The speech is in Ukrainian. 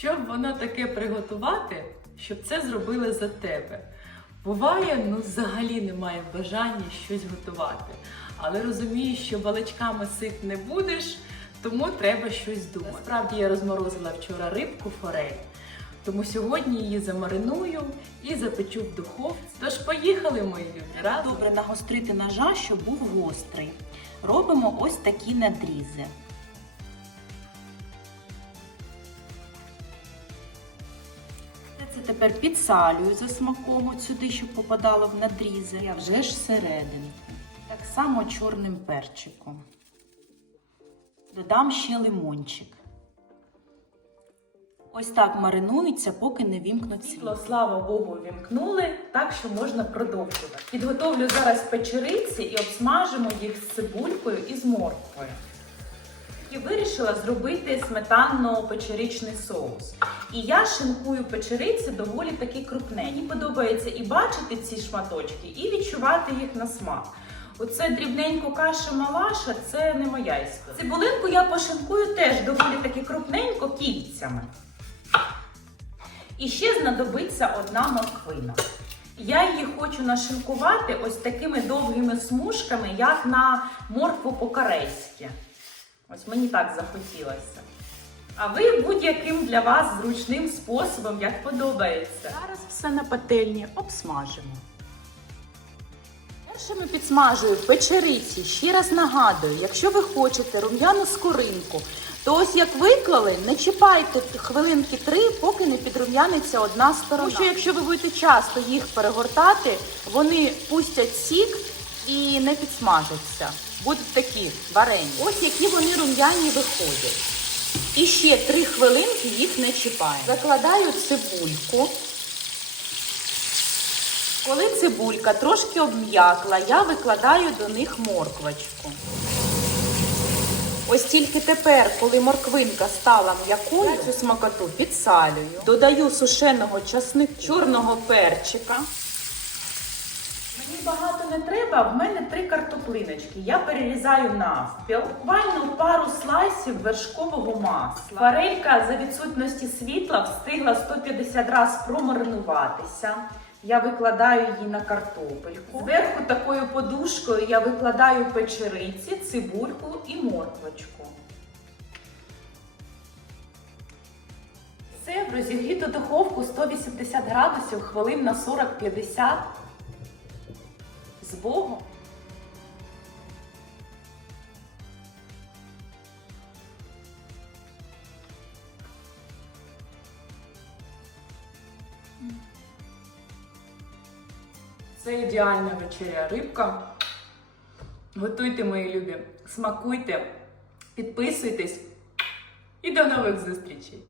Щоб воно таке приготувати, щоб це зробили за тебе. Буває, ну взагалі немає бажання щось готувати. Але розумієш, що балачками сит не будеш, тому треба щось думати. Насправді я розморозила вчора рибку форель, тому сьогодні її замариную і запечу в духовці. Тож поїхали, мої любі, разом. Добре нагострити ножа, щоб був гострий. Робимо ось такі надрізи. Тепер підсалюю за смаком сюди, щоб попадало в надрізи. А вже ж серединку. Так само чорним перчиком. Додам ще лимончик. Ось так маринується, поки не вімкнуть. Світло, слава Богу, вімкнули, так що можна продовжувати. Підготовлю зараз печериці і обсмажимо їх з цибулькою і з морквою. І вирішила зробити сметанно-печеричний соус. І я шинкую печериці доволі таки крупнені. Мені подобається і бачити ці шматочки, і відчувати їх на смак. Оце дрібненько каша малаша це не моя історія. Цибулинку я пошинкую теж доволі таки крупненько кільцями. І ще знадобиться одна морквина. Я її хочу нашинкувати ось такими довгими смужками, як на моркву по-корейськи. Ось мені так захотілося. А ви будь-яким для вас зручним способом, як подобається. Зараз все на пательні обсмажимо. Першими підсмажую печериці. Ще раз нагадую, якщо ви хочете рум'яну скоринку, то ось як виклали, не чіпайте хвилинки три, поки не підрум'яниться одна сторона. Тому що якщо ви будете часто їх перегортати, вони пустять сік і не підсмажаться. Будуть такі варені. Ось які вони рум'яні виходять. І ще три хвилинки їх не чіпаємо. Закладаю цибульку. Коли цибулька трошки обм'якла, я викладаю до них морквочку. Ось тільки тепер, коли морквинка стала м'якою, цю смакоту підсалюю, додаю сушеного часнику, чорного перчика. Багато не треба, в мене три картоплиночки. Я перерізаю навпіл. Буквально пару слайсів вершкового масла. Форелька за відсутності світла встигла 150 разів промаринуватися. Я викладаю її на картопельку. Зверху такою подушкою я викладаю печериці, цибульку і морквочку. Все, в розігріту духовку 180 градусів хвилин на 40-50. З Богом. Це ідеальна вечеря рибка. Готуйте, мої любі, смакуйте, підписуйтесь і до нових зустрічей!